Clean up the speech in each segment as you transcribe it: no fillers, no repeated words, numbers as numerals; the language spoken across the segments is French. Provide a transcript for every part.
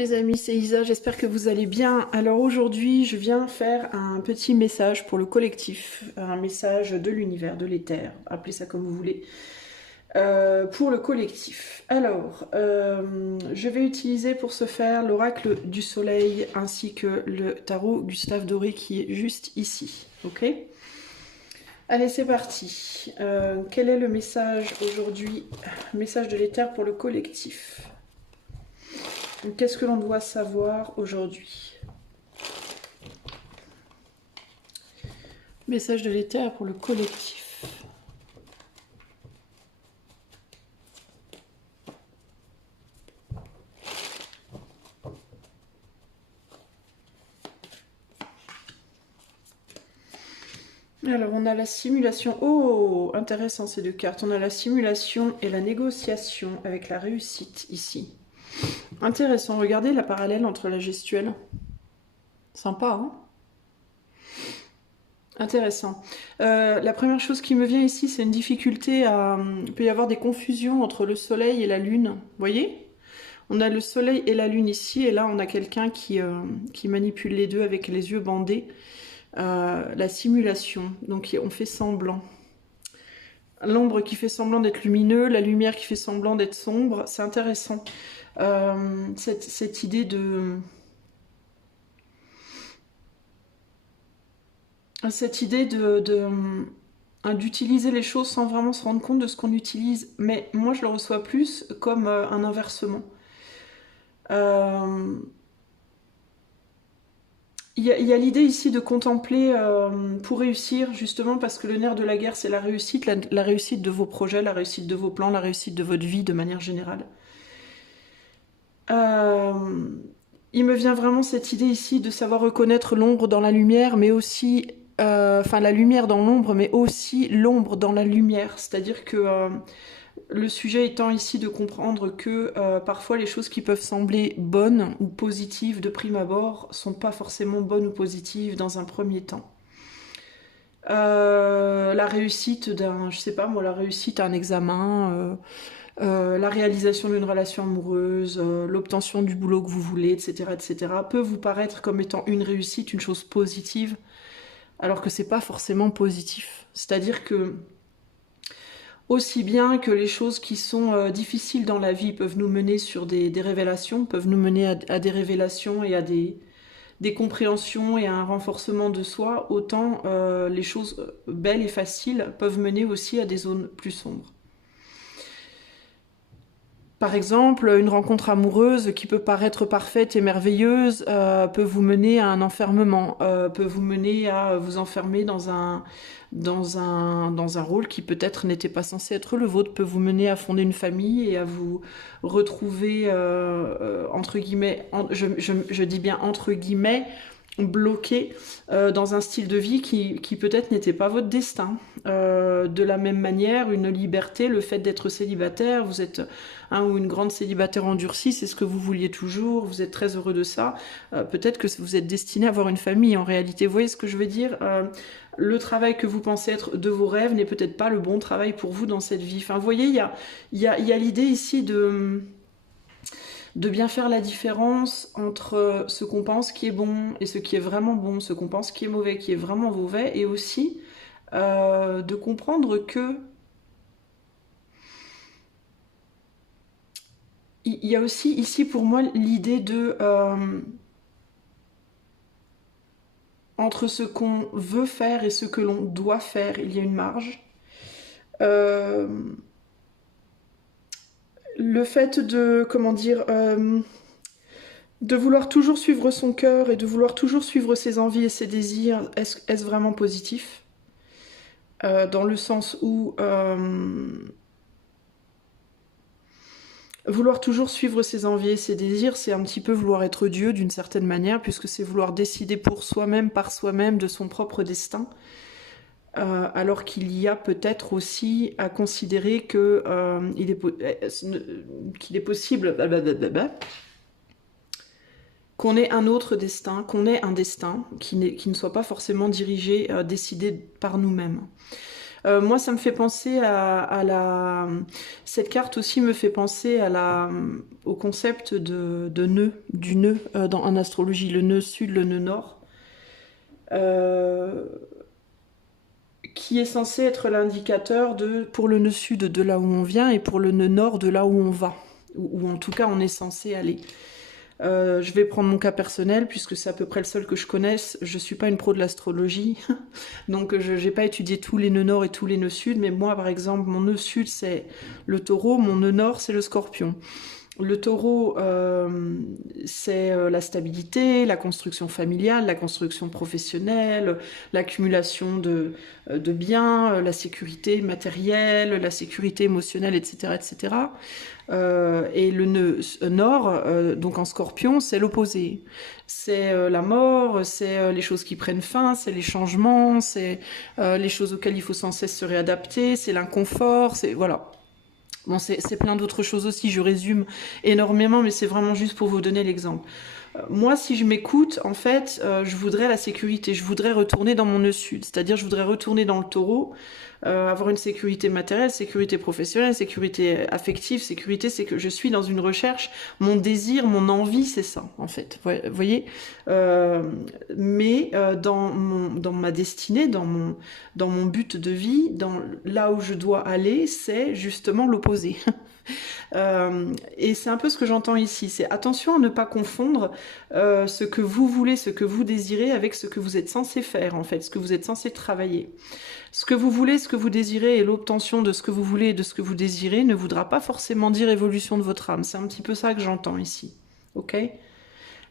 les amis, c'est Isa, j'espère que vous allez bien. Alors aujourd'hui, je viens faire un petit message pour le collectif, un message de l'univers, de l'éther, appelez ça comme vous voulez, pour le collectif. Alors, je vais utiliser pour ce faire l'oracle du soleil ainsi que le tarot Gustave Doré qui est juste ici, ok? Allez, c'est parti. Quel est le message aujourd'hui? Message de l'éther pour le collectif. Qu'est-ce que l'on doit savoir aujourd'hui? Message de l'éther pour le collectif. Alors, on a la simulation. Oh, intéressant ces deux cartes. On a la simulation et la négociation avec la réussite ici. Intéressant. Regardez la parallèle entre la gestuelle. Sympa, hein? Intéressant. La première chose qui me vient ici, c'est une difficulté à... Il peut y avoir des confusions entre le soleil et la lune. Vous voyez? On a le soleil et la lune ici, et là on a quelqu'un qui manipule les deux avec les yeux bandés. La simulation, donc on fait semblant. L'ombre qui fait semblant d'être lumineux, la lumière qui fait semblant d'être sombre, c'est intéressant. Cette idée de... d'utiliser les choses sans vraiment se rendre compte de ce qu'on utilise. Mais moi, je le reçois plus comme un inversement. Il y a l'idée ici de contempler pour réussir, justement, parce que le nerf de la guerre, c'est la réussite de vos projets, la réussite de vos plans, la réussite de votre vie de manière générale. Il me vient vraiment cette idée ici de savoir reconnaître l'ombre dans la lumière, mais aussi... Enfin, la lumière dans l'ombre, mais aussi l'ombre dans la lumière. C'est-à-dire que le sujet étant ici de comprendre que parfois les choses qui peuvent sembler bonnes ou positives de prime abord sont pas forcément bonnes ou positives dans un premier temps. La réussite d'un, je sais pas moi, la réussite à un examen, la réalisation d'une relation amoureuse, l'obtention du boulot que vous voulez, etc., etc., peut vous paraître comme étant une réussite, une chose positive, alors que c'est pas forcément positif. C'est-à-dire que aussi bien que les choses qui sont difficiles dans la vie peuvent nous mener sur des révélations, peuvent nous mener à des révélations et à des compréhensions et à un renforcement de soi, autant les choses belles et faciles peuvent mener aussi à des zones plus sombres. Par exemple, une rencontre amoureuse qui peut paraître parfaite et merveilleuse peut vous mener à un enfermement, peut vous mener à vous enfermer dans un rôle qui peut-être n'était pas censé être le vôtre, peut vous mener à fonder une famille et à vous retrouver, entre guillemets, je dis bien entre guillemets, bloqué dans un style de vie qui peut-être n'était pas votre destin. De la même manière, une liberté, le fait d'être célibataire, vous êtes un ou une grande célibataire endurcie, c'est ce que vous vouliez toujours, vous êtes très heureux de ça, peut-être que vous êtes destiné à avoir une famille en réalité. Vous voyez ce que je veux dire? Le travail que vous pensez être de vos rêves n'est peut-être pas le bon travail pour vous dans cette vie. Enfin, vous voyez, il y a l'idée ici de bien faire la différence entre ce qu'on pense qui est bon et ce qui est vraiment bon, ce qu'on pense qui est mauvais, qui est vraiment mauvais, et aussi de comprendre que il y a aussi ici pour moi l'idée de entre ce qu'on veut faire et ce que l'on doit faire, il y a une marge. Le fait de, comment dire, de vouloir toujours suivre son cœur et de vouloir toujours suivre ses envies et ses désirs, est-ce vraiment positif? Dans le sens où vouloir toujours suivre ses envies et ses désirs, c'est un petit peu vouloir être Dieu d'une certaine manière, puisque c'est vouloir décider pour soi-même, par soi-même, de son propre destin. Alors qu'il y a peut-être aussi à considérer que qu'il est possible qu'on ait un autre destin, qu'on ait un destin qui ne soit pas forcément dirigé, décidé par nous-mêmes. Moi, ça me fait penser à la... Cette carte aussi me fait penser au concept de nœud, du nœud en astrologie, le nœud sud, le nœud nord, euh, qui est censé être l'indicateur pour le nœud sud de là où on vient et pour le nœud nord de là où on va, ou en tout cas on est censé aller. Je vais prendre mon cas personnel, puisque c'est à peu près le seul que je connaisse. Je suis pas une pro de l'astrologie, donc je n'ai pas étudié tous les nœuds nord et tous les nœuds sud, mais moi, par exemple, mon nœud sud, c'est le taureau, mon nœud nord, c'est le scorpion. Le taureau, c'est la stabilité, la construction familiale, la construction professionnelle, l'accumulation de biens, la sécurité matérielle, la sécurité émotionnelle, etc. etc. Et le nœud nord, donc en scorpion, c'est l'opposé. C'est la mort, c'est les choses qui prennent fin, c'est les changements, c'est les choses auxquelles il faut sans cesse se réadapter, c'est l'inconfort, c'est... Voilà. Bon, c'est plein d'autres choses aussi, je résume énormément, mais c'est vraiment juste pour vous donner l'exemple. Moi, si je m'écoute, en fait, je voudrais la sécurité, je voudrais retourner dans mon nœud sud, c'est-à-dire je voudrais retourner dans le taureau, avoir une sécurité matérielle, sécurité professionnelle, sécurité affective, sécurité, c'est que je suis dans une recherche, mon désir, mon envie, c'est ça, en fait, vous voyez, mais dans ma destinée, dans mon but de vie, là où je dois aller, c'est justement l'opposé. Et c'est un peu ce que j'entends ici, c'est attention à ne pas confondre ce que vous voulez, ce que vous désirez avec ce que vous êtes censé faire, en fait, ce que vous êtes censé travailler. Ce que vous voulez, ce que vous désirez et l'obtention de ce que vous voulez et de ce que vous désirez ne voudra pas forcément dire évolution de votre âme. C'est un petit peu ça que j'entends ici. Ok ?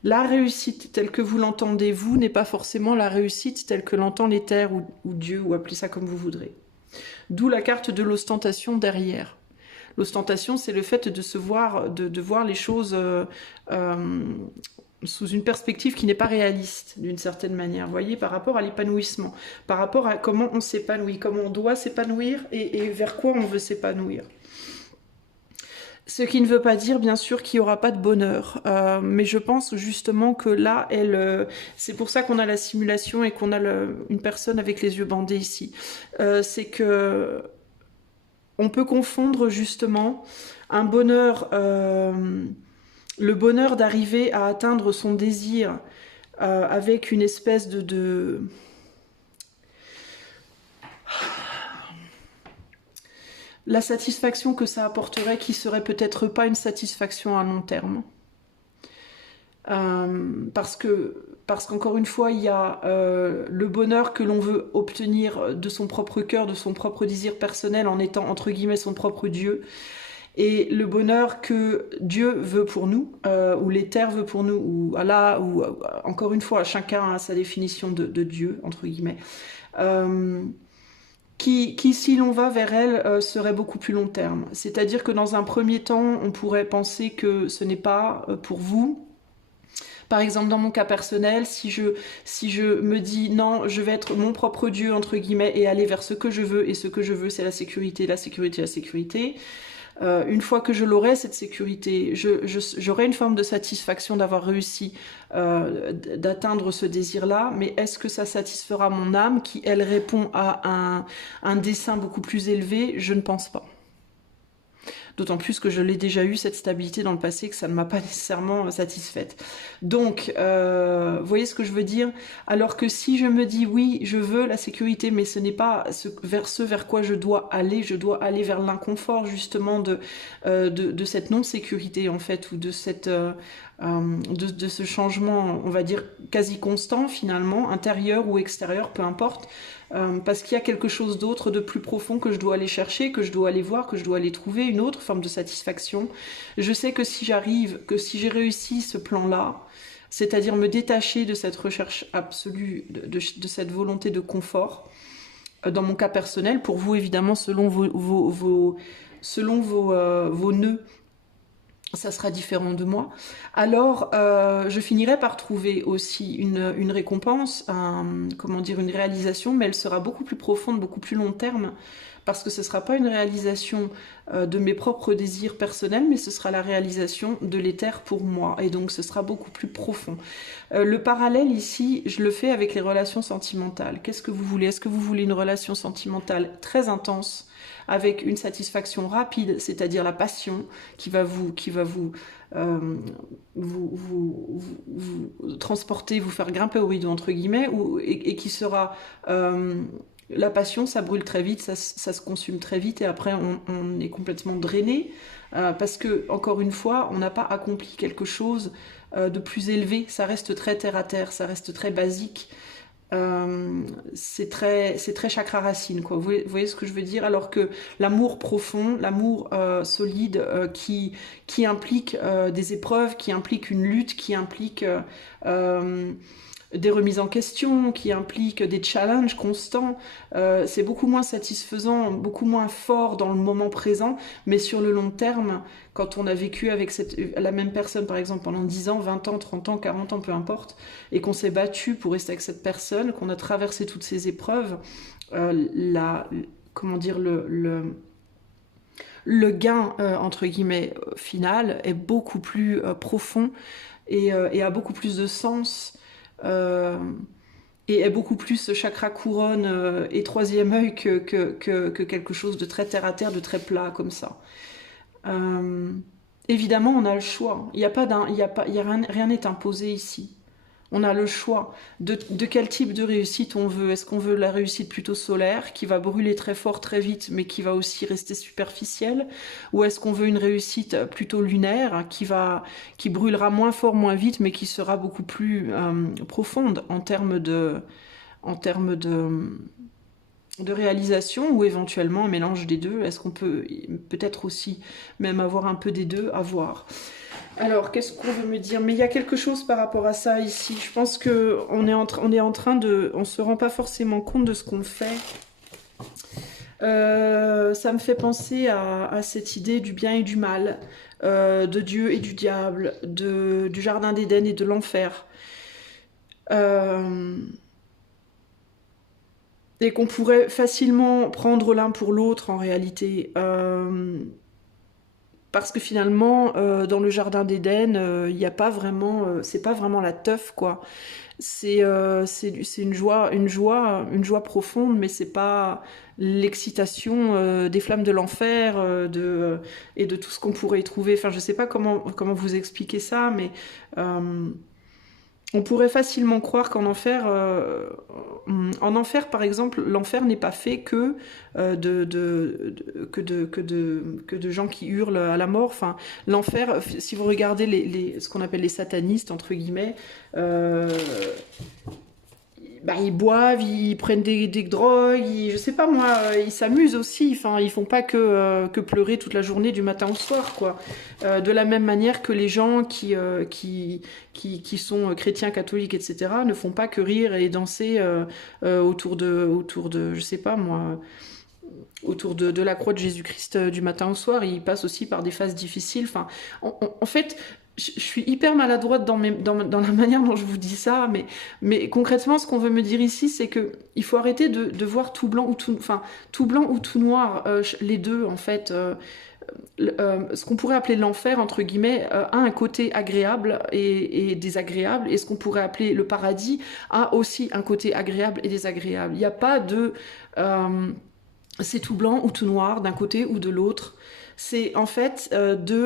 La réussite telle que vous l'entendez, vous, n'est pas forcément la réussite telle que l'entend l'éther ou Dieu, ou appelez ça comme vous voudrez. D'où la carte de l'ostentation derrière. L'ostentation, c'est le fait de voir les choses sous une perspective qui n'est pas réaliste, d'une certaine manière, vous voyez, par rapport à l'épanouissement, par rapport à comment on s'épanouit, comment on doit s'épanouir et vers quoi on veut s'épanouir. Ce qui ne veut pas dire, bien sûr, qu'il n'y aura pas de bonheur. Mais je pense justement que là, c'est pour ça qu'on a la simulation et qu'on a une personne avec les yeux bandés ici. C'est que on peut confondre justement un bonheur, le bonheur d'arriver à atteindre son désir avec une espèce de la satisfaction que ça apporterait, qui serait peut-être pas une satisfaction à long terme. Parce qu'encore une fois, il y a le bonheur que l'on veut obtenir de son propre cœur, de son propre désir personnel, en étant entre guillemets son propre Dieu, et le bonheur que Dieu veut pour nous, ou l'éther veut pour nous, ou Allah, ou encore une fois, chacun a sa définition de Dieu, entre guillemets, qui si l'on va vers elle, serait beaucoup plus long terme. C'est-à-dire que dans un premier temps, on pourrait penser que ce n'est pas pour vous. Par exemple, dans mon cas personnel, si je me dis non, je vais être mon propre Dieu, entre guillemets, et aller vers ce que je veux, et ce que je veux, c'est la sécurité, la sécurité, la sécurité. Une fois que je l'aurai, cette sécurité, j'aurai une forme de satisfaction d'avoir réussi, d'atteindre ce désir-là, mais est-ce que ça satisfera mon âme qui, elle, répond à un dessein beaucoup plus élevé? Je ne pense pas. D'autant plus que je l'ai déjà eu, cette stabilité dans le passé, que ça ne m'a pas nécessairement satisfaite. Donc, vous voyez ce que je veux dire? Alors que si je me dis, oui, je veux la sécurité, mais ce n'est pas vers quoi je dois aller vers l'inconfort, justement, de cette non-sécurité, en fait, ou de ce changement, on va dire, quasi constant, finalement, intérieur ou extérieur, peu importe, parce qu'il y a quelque chose d'autre de plus profond que je dois aller chercher, que je dois aller voir, que je dois aller trouver, une autre forme de satisfaction. Je sais que si j'ai réussi ce plan-là, c'est-à-dire me détacher de cette recherche absolue, de cette volonté de confort, dans mon cas personnel, pour vous évidemment, selon vos nœuds, ça sera différent de moi, alors je finirai par trouver aussi une récompense, une réalisation, mais elle sera beaucoup plus profonde, beaucoup plus long terme, parce que ce ne sera pas une réalisation de mes propres désirs personnels, mais ce sera la réalisation de l'éther pour moi, et donc ce sera beaucoup plus profond. Le parallèle ici, je le fais avec les relations sentimentales. Qu'est-ce que vous voulez? Est-ce que vous voulez une relation sentimentale très intense, avec une satisfaction rapide, c'est-à-dire la passion, qui va vous transporter, vous faire grimper au rideau, entre guillemets, et qui sera... la passion, ça brûle très vite, ça se consume très vite, et après on est complètement drainé, parce que, encore une fois, on n'a pas accompli quelque chose de plus élevé, ça reste très terre à terre, ça reste très basique. C'est très chakra racine, quoi. Vous voyez ce que je veux dire? Alors que l'amour profond, l'amour solide, qui implique des épreuves, qui implique une lutte, qui implique des remises en question, qui impliquent des challenges constants, c'est beaucoup moins satisfaisant, beaucoup moins fort dans le moment présent, mais sur le long terme, quand on a vécu avec la même personne, par exemple, pendant 10 ans, 20 ans, 30 ans, 40 ans, peu importe, et qu'on s'est battu pour rester avec cette personne, qu'on a traversé toutes ces épreuves, comment dire, le gain, entre guillemets, final est beaucoup plus profond et a beaucoup plus de sens, et est beaucoup plus chakra couronne et troisième œil que quelque chose de très terre à terre, de très plat comme ça. Évidemment, on a le choix. Il y a pas rien n'est imposé ici. On a le choix de quel type de réussite on veut. Est-ce qu'on veut la réussite plutôt solaire, qui va brûler très fort, très vite, mais qui va aussi rester superficielle? Ou est-ce qu'on veut une réussite plutôt lunaire, qui brûlera moins fort, moins vite, mais qui sera beaucoup plus profonde en termes de réalisation, ou éventuellement un mélange des deux? Est-ce qu'on peut peut-être aussi même avoir un peu des deux? À voir. Alors, qu'est-ce qu'on veut me dire? Mais il y a quelque chose par rapport à ça ici. Je pense que on est en train de... On se rend pas forcément compte de ce qu'on fait. Ça me fait penser à cette idée du bien et du mal, de Dieu et du diable, du jardin d'Éden et de l'enfer. Et qu'on pourrait facilement prendre l'un pour l'autre en réalité. Parce que finalement, dans le jardin d'Éden, il n'y a pas vraiment, c'est pas vraiment la teuf, quoi. C'est une joie profonde, mais c'est pas l'excitation des flammes de l'enfer, et de tout ce qu'on pourrait y trouver. Enfin, je sais pas comment vous expliquer ça, mais on pourrait facilement croire qu'en enfer, par exemple, l'enfer n'est pas fait que de gens qui hurlent à la mort. Enfin, l'enfer, si vous regardez ce qu'on appelle les satanistes, entre guillemets, ils boivent, ils prennent des drogues, je sais pas moi, ils s'amusent aussi. Enfin, ils font pas que pleurer toute la journée du matin au soir, quoi. De la même manière que les gens qui sont chrétiens, catholiques, etc., ne font pas que rire et danser autour de, je sais pas moi, autour de la croix de Jésus-Christ du matin au soir. Ils passent aussi par des phases difficiles. Enfin, en fait, je suis hyper maladroite dans la manière dont je vous dis ça, mais concrètement, ce qu'on veut me dire ici, c'est que il faut arrêter de voir tout blanc ou tout blanc ou tout noir, les deux, en fait. Ce qu'on pourrait appeler l'enfer, entre guillemets, a un côté agréable et désagréable, et ce qu'on pourrait appeler le paradis a aussi un côté agréable et désagréable. Il n'y a pas de... c'est tout blanc ou tout noir d'un côté ou de l'autre. C'est en fait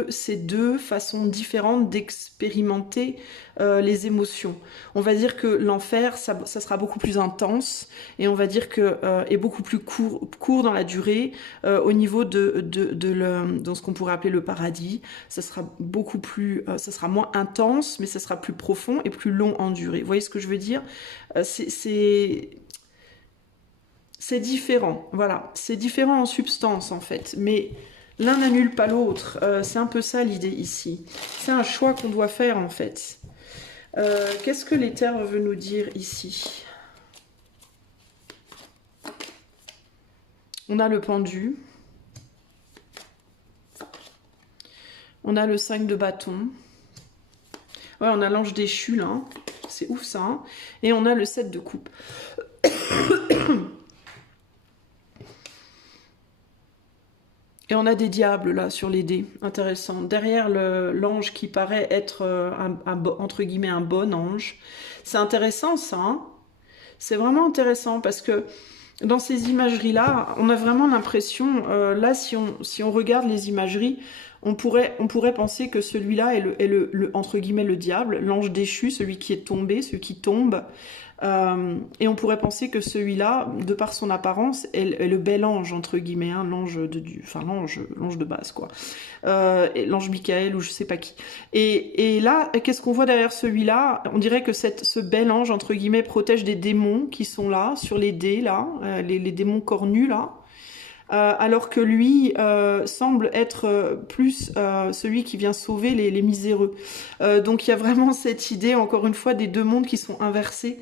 ces deux façons différentes d'expérimenter les émotions. On va dire que l'enfer, ça sera beaucoup plus intense, et on va dire que est beaucoup plus court dans la durée. Au niveau dans ce qu'on pourrait appeler le paradis, ça sera beaucoup plus, ça sera moins intense, mais ça sera plus profond et plus long en durée. Vous voyez ce que je veux dire? C'est différent, voilà. C'est différent en substance, en fait, mais l'un n'annule pas l'autre. C'est un peu ça l'idée ici. C'est un choix qu'on doit faire, en fait. Qu'est-ce que l'éther veut nous dire ici? On a le pendu. On a le 5 de bâton. Ouais, on a l'ange déchu, là. C'est ouf, ça. Hein, et on a le 7 de coupe. Et on a des diables là sur les dés, intéressant. Derrière l'ange qui paraît être entre guillemets un bon ange. C'est intéressant ça, hein. C'est vraiment intéressant parce que dans ces imageries-là, on a vraiment l'impression, là si on regarde les imageries, on pourrait penser que celui-là est entre guillemets le diable, l'ange déchu, celui qui est tombé, celui qui tombe. Et on pourrait penser que celui-là, de par son apparence, est le bel ange, entre guillemets, hein, l'ange de base, quoi. L'ange Michael ou je sais pas qui. Et là, qu'est-ce qu'on voit derrière celui-là? On dirait que ce bel ange, entre guillemets, protège des démons qui sont là, sur les dés, là, les démons cornus, là. Alors que lui semble être plus celui qui vient sauver les miséreux. Donc il y a vraiment cette idée, encore une fois, des deux mondes qui sont inversés.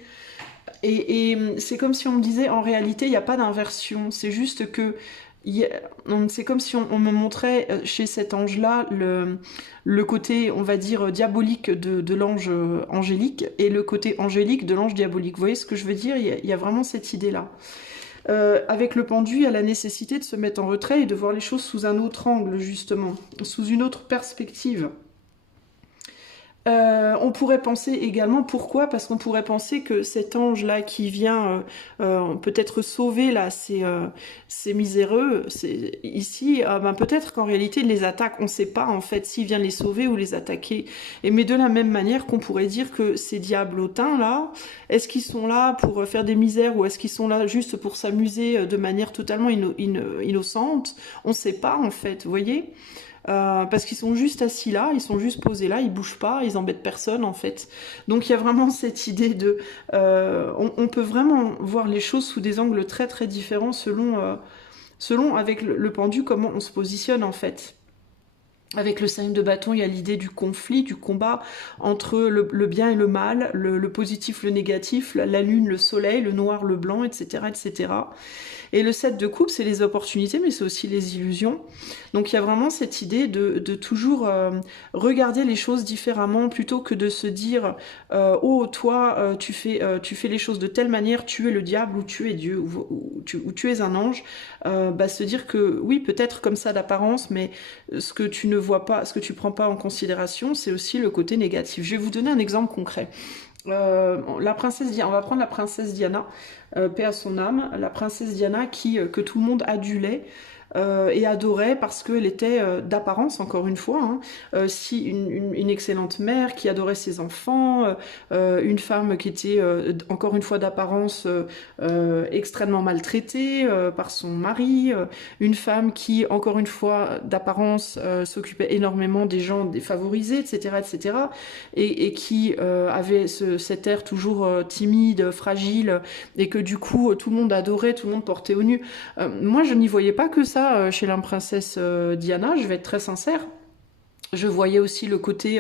Et c'est comme si on me disait, en réalité, il n'y a pas d'inversion. C'est juste que c'est comme si on me montrait chez cet ange-là le côté, on va dire, diabolique de l'ange angélique et le côté angélique de l'ange diabolique. Vous voyez ce que je veux dire? Il y a vraiment cette idée-là. Avec le pendu, il y a la nécessité de se mettre en retrait et de voir les choses sous un autre angle, justement, sous une autre perspective. On pourrait penser également, pourquoi? Parce qu'on pourrait penser que cet ange-là qui vient peut-être sauver là ces miséreux, ici, ben, peut-être qu'en réalité il les attaque. On ne sait pas en fait s'il vient les sauver ou les attaquer. Mais de la même manière qu'on pourrait dire que ces diablotins là, est-ce qu'ils sont là pour faire des misères ou est-ce qu'ils sont là juste pour s'amuser de manière totalement innocente? On ne sait pas en fait, vous voyez? Parce qu'ils sont juste assis là, ils sont juste posés là, ils bougent pas, ils embêtent personne en fait. Donc il y a vraiment cette idée de... on peut vraiment voir les choses sous des angles très très différents selon avec le pendu comment on se positionne en fait. Avec le 5 de bâton, il y a l'idée du conflit, du combat entre le bien et le mal, le positif, le négatif, la lune, le soleil, le noir, le blanc, etc. etc. Et le 7 de coupe, c'est les opportunités, mais c'est aussi les illusions. Donc il y a vraiment cette idée de toujours regarder les choses différemment, plutôt que de se dire oh, toi, tu fais les choses de telle manière, tu es le diable, ou tu es Dieu, ou tu es un ange. Se dire que oui, peut-être comme ça d'apparence, mais ce que tu ne vois pas, ce que tu prends pas en considération, c'est aussi le côté négatif. Je vais vous donner un exemple concret. La princesse Diana, on va prendre la princesse Diana, paix à son âme, la princesse Diana que tout le monde adulait et adorait parce qu'elle était d'apparence, encore une fois, hein, si une excellente mère qui adorait ses enfants, une femme qui était encore une fois d'apparence extrêmement maltraitée par son mari, une femme qui encore une fois d'apparence s'occupait énormément des gens défavorisés, etc., etc., et qui avait cet air toujours timide, fragile, et que du coup tout le monde adorait, tout le monde portait au nu. Moi je n'y voyais pas que ça chez la princesse Diana, je vais être très sincère. Je voyais aussi le côté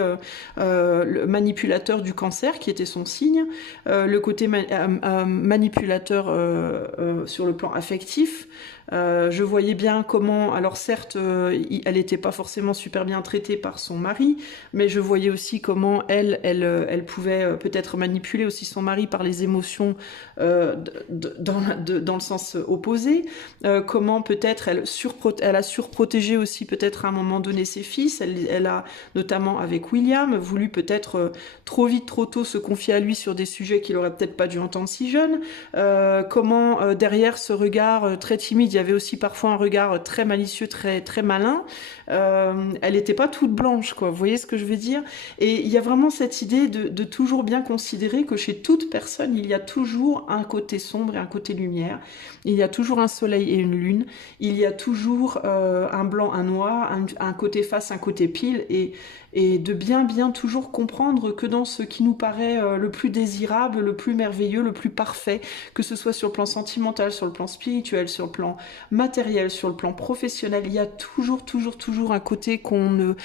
le manipulateur du cancer qui était son signe, le côté manipulateur sur le plan affectif. Je voyais bien comment, alors certes, elle n'était pas forcément super bien traitée par son mari, mais je voyais aussi comment elle pouvait peut-être manipuler aussi son mari par les émotions dans le sens opposé. Comment peut-être elle a surprotégé aussi peut-être à un moment donné ses fils. Elle a, notamment avec William, voulu peut-être trop vite, trop tôt se confier à lui sur des sujets qu'il aurait peut-être pas dû entendre si jeune. Comment derrière ce regard très timide, il y avait aussi parfois un regard très malicieux, très, très malin. Elle n'était pas toute blanche, quoi. Vous voyez ce que je veux dire? Et il y a vraiment cette idée de toujours bien considérer que chez toute personne, il y a toujours un côté sombre et un côté lumière. Il y a toujours un soleil et une lune. Il y a toujours un blanc, un noir, un côté face, un côté pile. Et de bien toujours comprendre que dans ce qui nous paraît le plus désirable, le plus merveilleux, le plus parfait, que ce soit sur le plan sentimental, sur le plan spirituel, sur le plan matériel, sur le plan professionnel, il y a toujours un côté qu'on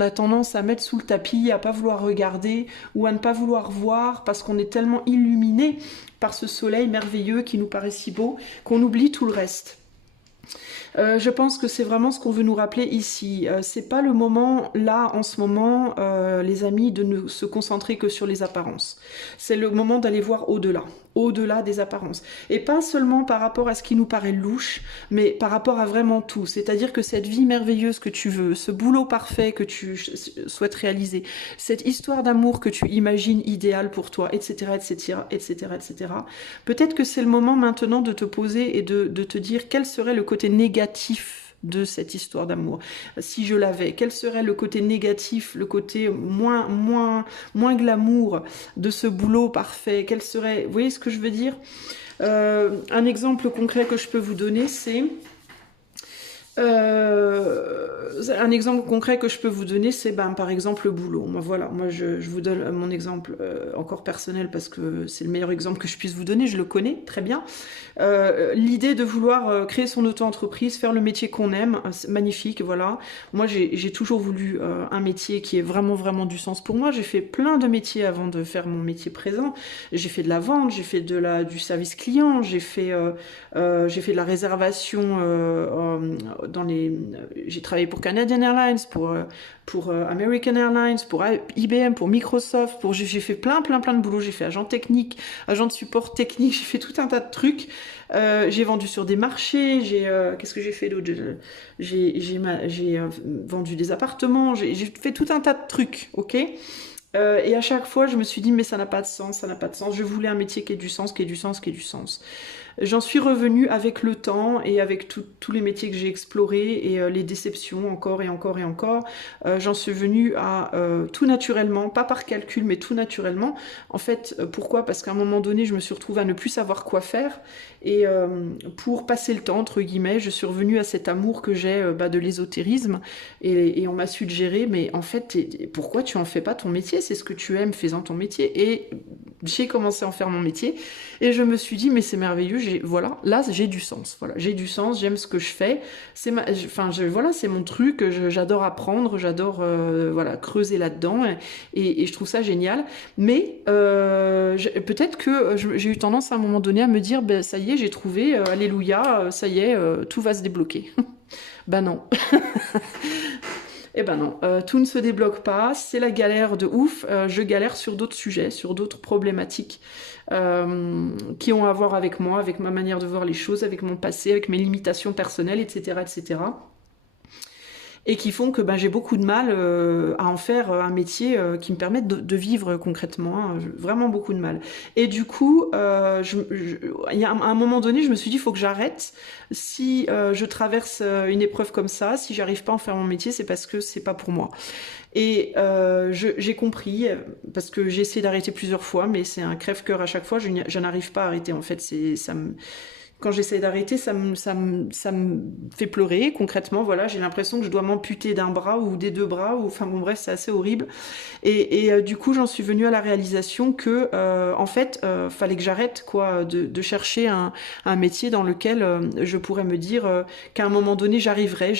a tendance à mettre sous le tapis, à pas vouloir regarder ou à ne pas vouloir voir parce qu'on est tellement illuminé par ce soleil merveilleux qui nous paraît si beau qu'on oublie tout le reste. Je pense que c'est vraiment ce qu'on veut nous rappeler ici. C'est pas le moment, là, en ce moment, les amis, de ne se concentrer que sur les apparences. C'est le moment d'aller voir au-delà, au-delà des apparences. Et pas seulement par rapport à ce qui nous paraît louche, mais par rapport à vraiment tout. C'est-à-dire que cette vie merveilleuse que tu veux, ce boulot parfait que tu souhaites réaliser, cette histoire d'amour que tu imagines idéale pour toi, etc., etc., etc., etc. Peut-être que c'est le moment maintenant de te poser et de te dire quel serait le côté négatif de cette histoire d'amour. Si je l'avais, quel serait le côté négatif, le côté moins glamour de ce boulot parfait? Quel serait, vous voyez ce que je veux dire? Un exemple concret que je peux vous donner, c'est... un exemple concret que je peux vous donner, c'est par exemple le boulot. Voilà, moi je vous donne mon exemple encore personnel parce que c'est le meilleur exemple que je puisse vous donner, je le connais très bien. L'idée de vouloir créer son auto-entreprise, faire le métier qu'on aime, c'est magnifique, voilà. Moi j'ai toujours voulu un métier qui ait vraiment du sens pour moi. J'ai fait plein de métiers avant de faire mon métier présent. J'ai fait de la vente, j'ai fait du service client, j'ai fait de la réservation j'ai travaillé pour Canadian Airlines, pour American Airlines, pour IBM, pour Microsoft, j'ai fait plein de boulot. J'ai fait agent technique, agent de support technique, j'ai fait tout un tas de trucs. J'ai vendu sur des marchés, qu'est-ce que j'ai fait d'autre? J'ai vendu des appartements, j'ai fait tout un tas de trucs, ok? Et à chaque fois, je me suis dit, mais ça n'a pas de sens, ça n'a pas de sens. Je voulais un métier qui ait du sens, qui ait du sens, qui ait du sens. J'en suis revenue avec le temps et avec tous les métiers que j'ai explorés et les déceptions encore et encore et encore. J'en suis venue à tout naturellement, pas par calcul, mais tout naturellement. En fait, pourquoi? Parce qu'à un moment donné, je me suis retrouvée à ne plus savoir quoi faire. Et pour passer le temps, entre guillemets, je suis revenue à cet amour que j'ai de l'ésotérisme. Et on m'a suggéré, mais en fait, pourquoi tu en fais pas ton métier? C'est ce que tu aimes, fais-en ton métier. Et j'ai commencé à en faire mon métier. Et je me suis dit, mais c'est merveilleux, voilà, là j'ai du sens. Voilà, j'ai du sens, j'aime ce que je fais. Voilà, c'est mon truc, j'adore apprendre, j'adore voilà, creuser là-dedans. Et je trouve ça génial. Mais peut-être que j'ai eu tendance à un moment donné à me dire, ben, ça y est, j'ai trouvé, alléluia, ça y est, tout va se débloquer. Ben non. Eh ben non, tout ne se débloque pas, c'est la galère de ouf, je galère sur d'autres sujets, sur d'autres problématiques qui ont à voir avec moi, avec ma manière de voir les choses, avec mon passé, avec mes limitations personnelles, etc., etc. Et qui font que j'ai beaucoup de mal à en faire un métier qui me permette de vivre concrètement, hein, vraiment beaucoup de mal. Et du coup, il y a un moment donné, je me suis dit, il faut que j'arrête. Si je traverse une épreuve comme ça, si j'arrive pas à en faire mon métier, c'est parce que c'est pas pour moi. Et j'ai compris, parce que j'ai essayé d'arrêter plusieurs fois, mais c'est un crève-cœur à chaque fois, je n'arrive pas à arrêter. En fait, quand j'essaie d'arrêter, ça me fait pleurer, concrètement, voilà, j'ai l'impression que je dois m'amputer d'un bras ou des deux bras, enfin bon bref, c'est assez horrible. Et du coup, j'en suis venue à la réalisation que, en fait, fallait que j'arrête, quoi, de chercher un métier dans lequel je pourrais me dire qu'à un moment donné, j'arriverai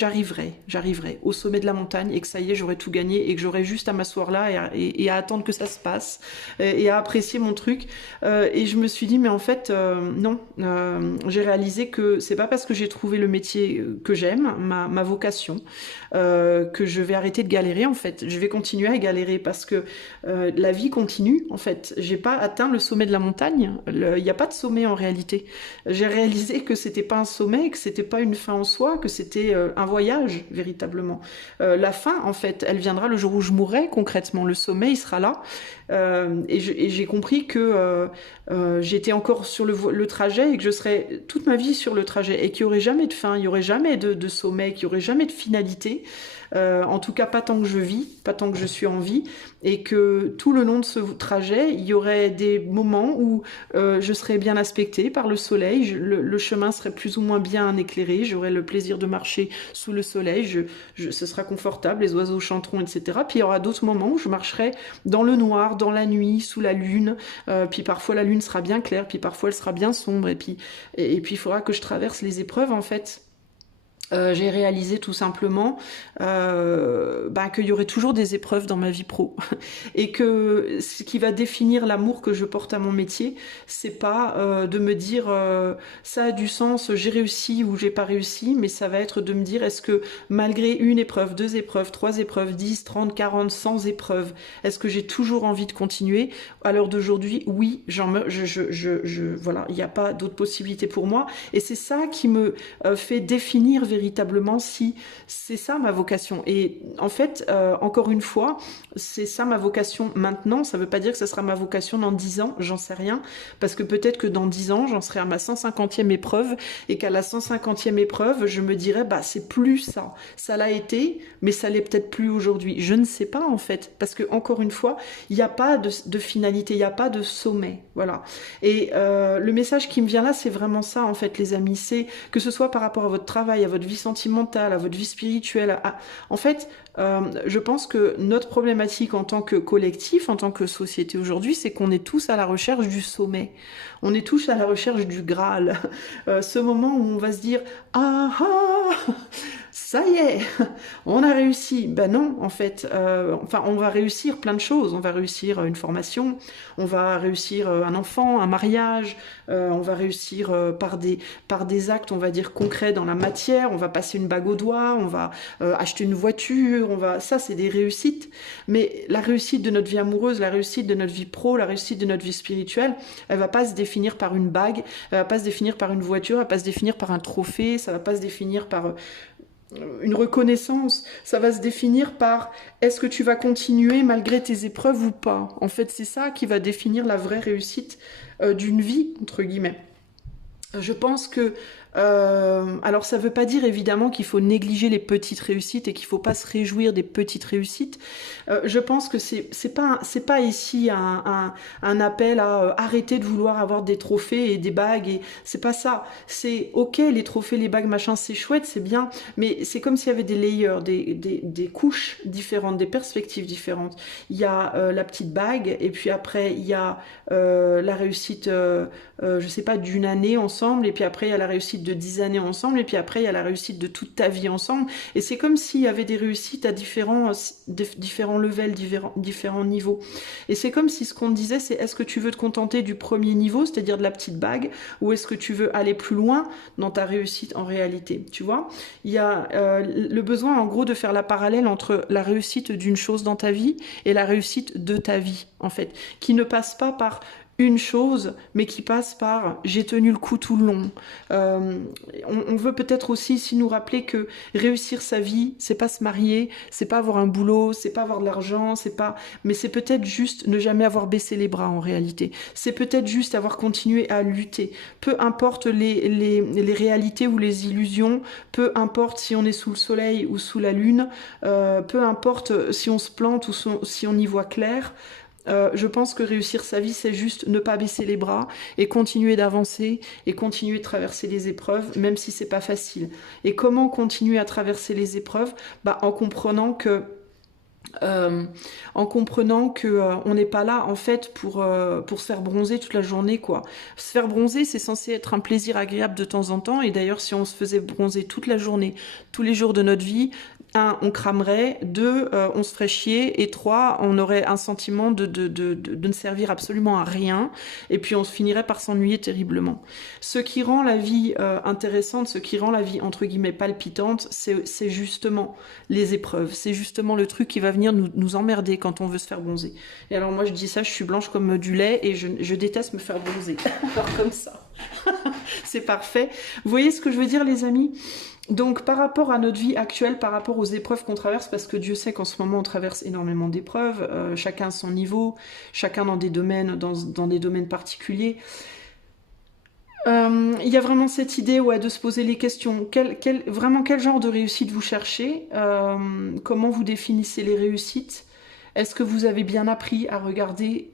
au sommet de la montagne et que ça y est, j'aurais tout gagné et que j'aurais juste à m'asseoir là et à attendre que ça se passe et à apprécier mon truc. Et je me suis dit, mais en fait, non, j'ai réalisé que c'est pas parce que j'ai trouvé le métier que j'aime, ma vocation, que je vais arrêter de galérer, en fait. Je vais continuer à galérer parce que la vie continue, en fait. J'ai pas atteint le sommet de la montagne. Il n'y a pas de sommet en réalité. J'ai réalisé que c'était pas un sommet, que c'était pas une fin en soi, que c'était un voyage, véritablement. La fin, en fait, elle viendra le jour où je mourrai, concrètement. Le sommet, il sera là. Et j'ai compris que j'étais encore sur le trajet et que je serais toute ma vie sur le trajet et qu'il n'y aurait jamais de fin, il n'y aurait jamais de sommet, qu'il n'y aurait jamais de finalité. En tout cas, pas tant que je vis, pas tant que je suis en vie, et que tout le long de ce trajet, il y aurait des moments où je serais bien aspectée par le soleil, le chemin serait plus ou moins bien éclairé, j'aurais le plaisir de marcher sous le soleil, ce sera confortable, les oiseaux chanteront, etc. Puis il y aura d'autres moments où je marcherai dans le noir, dans la nuit, sous la lune, puis parfois la lune sera bien claire, puis parfois elle sera bien sombre, et puis il faudra que je traverse les épreuves, en fait. J'ai réalisé tout simplement qu'il y aurait toujours des épreuves dans ma vie pro et que ce qui va définir l'amour que je porte à mon métier, c'est pas de me dire ça a du sens, j'ai réussi ou j'ai pas réussi, mais ça va être de me dire est-ce que malgré une épreuve, deux épreuves, trois épreuves, 10, 30, 40, 100 épreuves, est-ce que j'ai toujours envie de continuer? À l'heure d'aujourd'hui, oui, voilà, il n'y a pas d'autre possibilité pour moi et c'est ça qui me fait définir véritablement si c'est ça ma vocation. Et en fait, encore une fois, c'est ça ma vocation maintenant. Ça ne veut pas dire que ce sera ma vocation dans 10 ans, j'en sais rien. Parce que peut-être que dans 10 ans, j'en serai à ma 150e épreuve et qu'à la 150e épreuve, je me dirais, bah, c'est plus ça. Ça l'a été, mais ça l'est peut-être plus aujourd'hui. Je ne sais pas en fait. Parce que, encore une fois, il n'y a pas de finalité, il n'y a pas de sommet. Voilà. Et le message qui me vient là, c'est vraiment ça en fait, les amis. C'est que ce soit par rapport à votre travail, à votre vie sentimentale, à votre vie spirituelle. En fait, je pense que notre problématique en tant que collectif, en tant que société aujourd'hui, c'est qu'on est tous à la recherche du sommet. On est tous à la recherche du Graal. Ce moment où on va se dire « Ah ah, ça y est, on a réussi ». Ben non, en fait. On va réussir plein de choses. On va réussir une formation, on va réussir un enfant, un mariage, on va réussir par des actes, on va dire, concrets dans la matière, on va passer une bague au doigt, on va acheter une voiture, ça c'est des réussites, mais la réussite de notre vie amoureuse, la réussite de notre vie pro, la réussite de notre vie spirituelle, elle va pas se définir par une bague, elle va pas se définir par une voiture, elle va pas se définir par un trophée, ça va pas se définir par une reconnaissance, ça va se définir par est-ce que tu vas continuer malgré tes épreuves ou pas. En fait, c'est ça qui va définir la vraie réussite d'une vie, entre guillemets. Je pense que alors ça veut pas dire évidemment qu'il faut négliger les petites réussites et qu'il faut pas se réjouir des petites réussites. Je pense que c'est pas ici un appel à arrêter de vouloir avoir des trophées et des bagues et c'est pas ça. C'est ok les trophées, les bagues, machin, c'est chouette, c'est bien, mais c'est comme s'il y avait des layers, des couches différentes, des perspectives différentes. Il y a la petite bague et puis après il y a la réussite, je sais pas, d'une année ensemble et puis après il y a la réussite de 10 années ensemble et puis après il y a la réussite de toute ta vie ensemble et c'est comme s'il y avait des réussites à différents levels, différents niveaux et c'est comme si ce qu'on disait c'est est-ce que tu veux te contenter du premier niveau, c'est-à-dire de la petite bague, ou est-ce que tu veux aller plus loin dans ta réussite en réalité, tu vois. Il y a le besoin en gros de faire la parallèle entre la réussite d'une chose dans ta vie et la réussite de ta vie en fait, qui ne passe pas par une chose, mais qui passe par j'ai tenu le coup tout le long. On veut peut-être aussi ici nous rappeler que réussir sa vie, c'est pas se marier, c'est pas avoir un boulot, c'est pas avoir de l'argent, mais c'est peut-être juste ne jamais avoir baissé les bras en réalité. C'est peut-être juste avoir continué à lutter. Peu importe les réalités ou les illusions, peu importe si on est sous le soleil ou sous la lune, peu importe si on se plante ou si on y voit clair. Je pense que réussir sa vie, c'est juste ne pas baisser les bras et continuer d'avancer et continuer de traverser les épreuves, même si c'est pas facile. Et comment continuer à traverser les épreuves? En comprenant que on n'est pas là en fait pour se faire bronzer toute la journée quoi. Se faire bronzer c'est censé être un plaisir agréable de temps en temps et d'ailleurs si on se faisait bronzer toute la journée, tous les jours de notre vie, un, on cramerait, deux, on se ferait chier et trois, on aurait un sentiment de ne servir absolument à rien et puis on se finirait par s'ennuyer terriblement. Ce qui rend la vie intéressante, ce qui rend la vie entre guillemets palpitante, c'est justement les épreuves, c'est justement le truc qui va venir nous emmerder quand on veut se faire bronzer. Et alors moi je dis ça, je suis blanche comme du lait et je déteste me faire bronzer. Alors comme ça. C'est parfait. Vous voyez ce que je veux dire les amis ? Donc par rapport à notre vie actuelle, par rapport aux épreuves qu'on traverse, parce que Dieu sait qu'en ce moment on traverse énormément d'épreuves, chacun à son niveau, chacun dans des domaines, dans des domaines particuliers, il y a vraiment cette idée de se poser les questions. Vraiment quel genre de réussite vous cherchez, comment vous définissez les réussites, est-ce que vous avez bien appris à regarder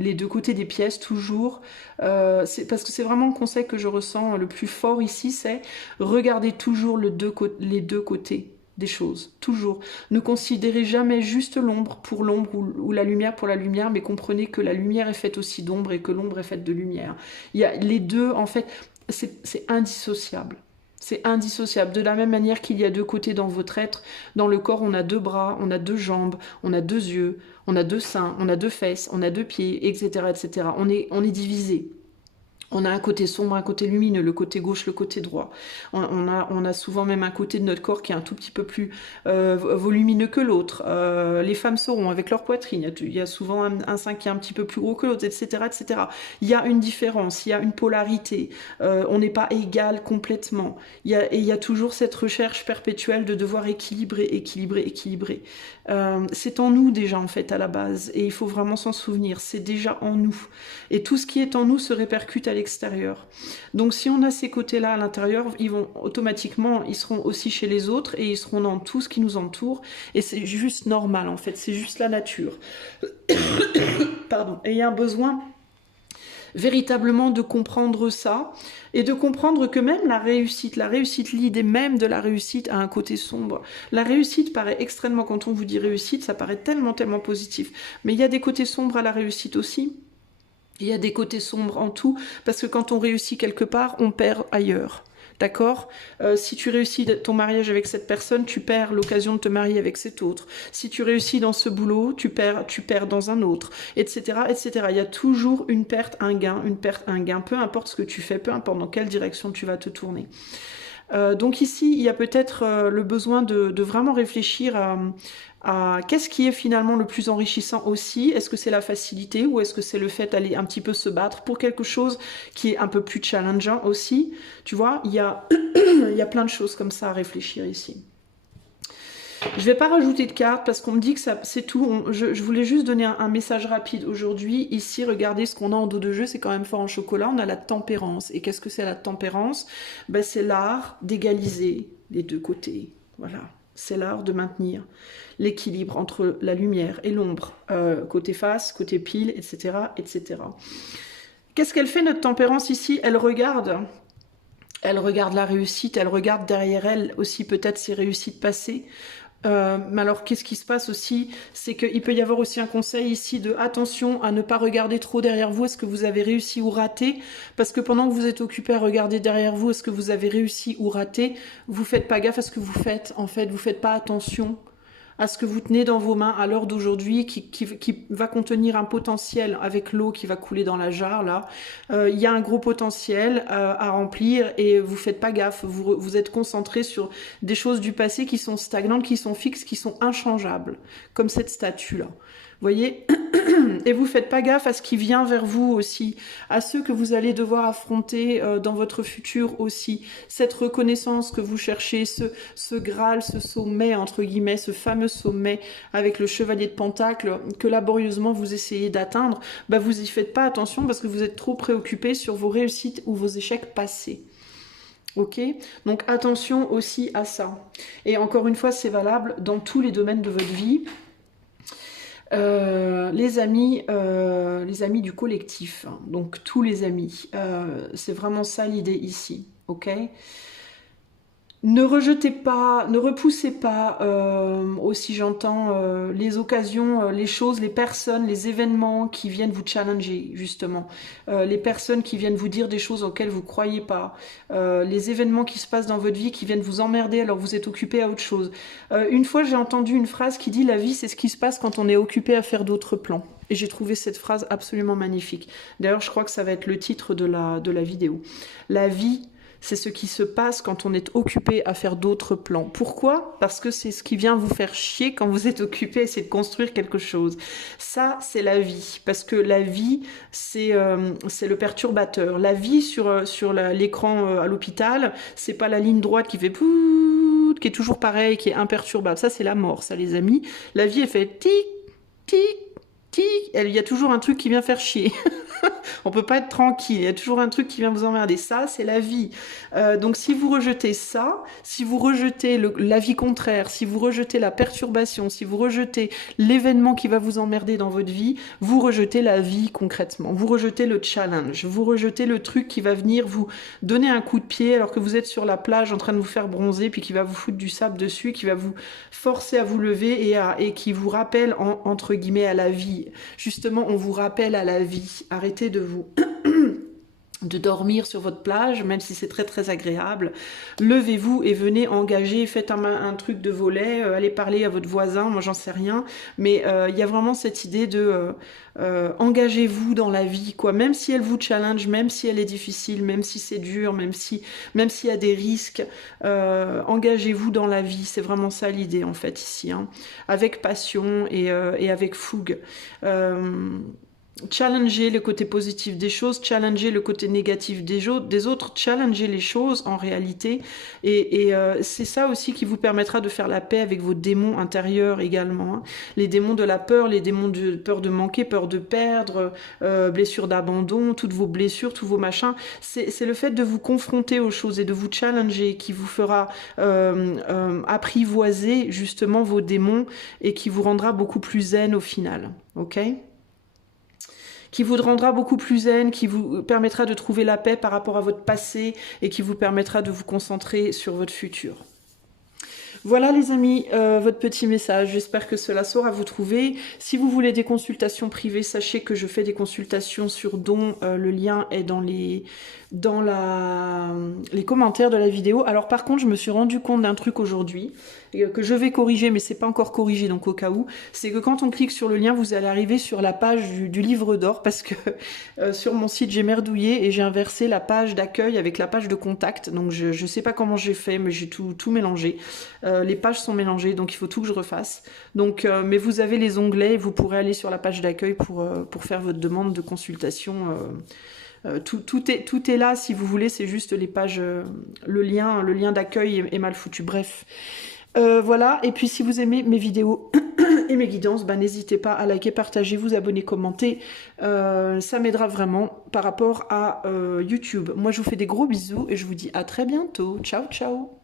les deux côtés des pièces toujours, parce que c'est vraiment le conseil que je ressens le plus fort ici, c'est regarder toujours les deux côtés des choses, toujours. Ne considérez jamais juste l'ombre pour l'ombre ou la lumière pour la lumière, mais comprenez que la lumière est faite aussi d'ombre et que l'ombre est faite de lumière. Il y a les deux, en fait, c'est indissociable. C'est indissociable. De la même manière qu'il y a deux côtés dans votre être, dans le corps, on a deux bras, on a deux jambes, on a deux yeux, on a deux seins, on a deux fesses, on a deux pieds, etc., etc. On est divisé. On a un côté sombre, un côté lumineux, le côté gauche, le côté droit. On a souvent même un côté de notre corps qui est un tout petit peu plus volumineux que l'autre. Les femmes sauront avec leur poitrine. Il y a souvent un sein qui est un petit peu plus gros que l'autre, etc., etc. Il y a une différence, il y a une polarité. On n'est pas égal complètement. Et il y a toujours cette recherche perpétuelle de devoir équilibrer, équilibrer, équilibrer. C'est en nous déjà en fait à la base. Et il faut vraiment s'en souvenir. C'est déjà en nous. Et tout ce qui est en nous se répercute à l'extérieur. Donc si on a ces côtés-là à l'intérieur, ils vont automatiquement, ils seront aussi chez les autres et ils seront dans tout ce qui nous entoure. Et c'est juste normal en fait, c'est juste la nature. Pardon. Et il y a un besoin véritablement de comprendre ça et de comprendre que même la réussite, l'idée même de la réussite a un côté sombre. La réussite paraît extrêmement, quand on vous dit réussite, ça paraît tellement, tellement positif. Mais il y a des côtés sombres à la réussite aussi. Il y a des côtés sombres en tout, parce que quand on réussit quelque part, on perd ailleurs. D'accord? Si tu réussis ton mariage avec cette personne, tu perds l'occasion de te marier avec cet autre. Si tu réussis dans ce boulot, tu perds dans un autre, etc., etc. Il y a toujours une perte, un gain, peu importe ce que tu fais, peu importe dans quelle direction tu vas te tourner. Donc ici, il y a peut-être le besoin de vraiment réfléchir à qu'est-ce qui est finalement le plus enrichissant aussi. Est-ce que c'est la facilité ou est-ce que c'est le fait d'aller un petit peu se battre pour quelque chose qui est un peu plus challengeant aussi? Tu vois, il y a plein de choses comme ça à réfléchir ici. Je ne vais pas rajouter de cartes parce qu'on me dit que c'est tout. Je voulais juste donner un message rapide aujourd'hui. Ici, regardez ce qu'on a en dos de jeu, c'est quand même fort en chocolat. On a la tempérance. Et qu'est-ce que c'est la tempérance? Ben, c'est l'art d'égaliser les deux côtés. Voilà. C'est l'art de maintenir l'équilibre entre la lumière et l'ombre, côté face, côté pile, etc., etc. Qu'est-ce qu'elle fait, notre tempérance ici? Elle regarde la réussite, elle regarde derrière elle aussi peut-être ses réussites passées. Mais alors qu'est-ce qui se passe aussi? C'est qu'il peut y avoir aussi un conseil ici de attention à ne pas regarder trop derrière vous, est-ce que vous avez réussi ou raté, parce que pendant que vous êtes occupé à regarder derrière vous, est-ce que vous avez réussi ou raté, vous faites pas gaffe à ce que vous faites, en fait, vous faites pas attention à ce que vous tenez dans vos mains à l'heure d'aujourd'hui, qui va contenir un potentiel avec l'eau qui va couler dans la jarre, là. Il y a un gros potentiel à remplir et vous faites pas gaffe. Vous êtes concentré sur des choses du passé qui sont stagnantes, qui sont fixes, qui sont inchangeables, comme cette statue-là. Vous voyez? Et vous faites pas gaffe à ce qui vient vers vous aussi, à ceux que vous allez devoir affronter dans votre futur aussi. Cette reconnaissance que vous cherchez, ce Graal, ce sommet, entre guillemets, ce fameux sommet avec le chevalier de Pentacle que laborieusement vous essayez d'atteindre, bah vous y faites pas attention parce que vous êtes trop préoccupé sur vos réussites ou vos échecs passés. Ok? Donc attention aussi à ça. Et encore une fois, c'est valable dans tous les domaines de votre vie. Les amis du collectif, hein, donc tous les amis, c'est vraiment ça l'idée ici, ok? Ne rejetez pas, ne repoussez pas, aussi j'entends, les occasions, les choses, les personnes, les événements qui viennent vous challenger, justement. Les personnes qui viennent vous dire des choses auxquelles vous ne croyez pas. Les événements qui se passent dans votre vie qui viennent vous emmerder alors vous êtes occupé à autre chose. Une fois, j'ai entendu une phrase qui dit « La vie, c'est ce qui se passe quand on est occupé à faire d'autres plans ». Et j'ai trouvé cette phrase absolument magnifique. D'ailleurs, je crois que ça va être le titre de la vidéo. La vie, c'est ce qui se passe quand on est occupé à faire d'autres plans. Pourquoi? Parce que c'est ce qui vient vous faire chier quand vous êtes occupé à essayer de construire quelque chose. Ça, c'est la vie. Parce que la vie, c'est le perturbateur. La vie sur l'écran à l'hôpital, c'est pas la ligne droite qui fait pout, qui est toujours pareil, qui est imperturbable. Ça, c'est la mort, ça, les amis. La vie, elle fait tic, tic, tic. Il y a toujours un truc qui vient faire chier. On peut pas être tranquille, il y a toujours un truc qui vient vous emmerder. Ça, c'est la vie. Donc si vous rejetez ça, si vous rejetez la vie contraire, si vous rejetez la perturbation, si vous rejetez l'événement qui va vous emmerder dans votre vie, vous rejetez la vie concrètement. Vous rejetez le challenge, vous rejetez le truc qui va venir vous donner un coup de pied alors que vous êtes sur la plage en train de vous faire bronzer, puis qui va vous foutre du sable dessus, qui va vous forcer à vous lever et qui vous rappelle entre guillemets à la vie. Justement, on vous rappelle à la vie. Arrêtez de vous de dormir sur votre plage, même si c'est très très agréable. Levez-vous et venez engager, faites un truc de volet, allez parler à votre voisin, moi j'en sais rien, mais il y a vraiment cette idée de engagez-vous dans la vie, quoi, même si elle vous challenge, même si elle est difficile, même si c'est dur, même s'il y a des risques, engagez-vous dans la vie, c'est vraiment ça l'idée en fait ici, hein, avec passion et avec fougue. Challenger le côté positif des choses, challenger le côté négatif des autres, challenger les choses en réalité. Et c'est ça aussi qui vous permettra de faire la paix avec vos démons intérieurs également, hein. Les démons de la peur, les démons de peur de manquer, peur de perdre, blessures d'abandon, toutes vos blessures, tous vos machins. C'est le fait de vous confronter aux choses et de vous challenger qui vous fera apprivoiser justement vos démons et qui vous rendra beaucoup plus zen au final. Ok ? Qui vous rendra beaucoup plus zen, qui vous permettra de trouver la paix par rapport à votre passé et qui vous permettra de vous concentrer sur votre futur. Voilà les amis, votre petit message, j'espère que cela saura vous trouver. Si vous voulez des consultations privées, sachez que je fais des consultations sur Don, le lien est dans les commentaires de la vidéo. Alors par contre, je me suis rendu compte d'un truc aujourd'hui, que je vais corriger, mais c'est pas encore corrigé, donc au cas où, c'est que quand on clique sur le lien, vous allez arriver sur la page du livre d'or, parce que sur mon site, j'ai merdouillé et j'ai inversé la page d'accueil avec la page de contact, donc je sais pas comment j'ai fait, mais j'ai tout mélangé. Les pages sont mélangées, donc il faut tout que je refasse. Donc, mais vous avez les onglets, et vous pourrez aller sur la page d'accueil pour faire votre demande de consultation. Tout est là si vous voulez, c'est juste les pages, le lien d'accueil est mal foutu. Bref, voilà. Et puis si vous aimez mes vidéos et mes guidances, bah, n'hésitez pas à liker, partager, vous abonner, commenter. Ça m'aidera vraiment par rapport à YouTube. Moi je vous fais des gros bisous et je vous dis à très bientôt. Ciao ciao.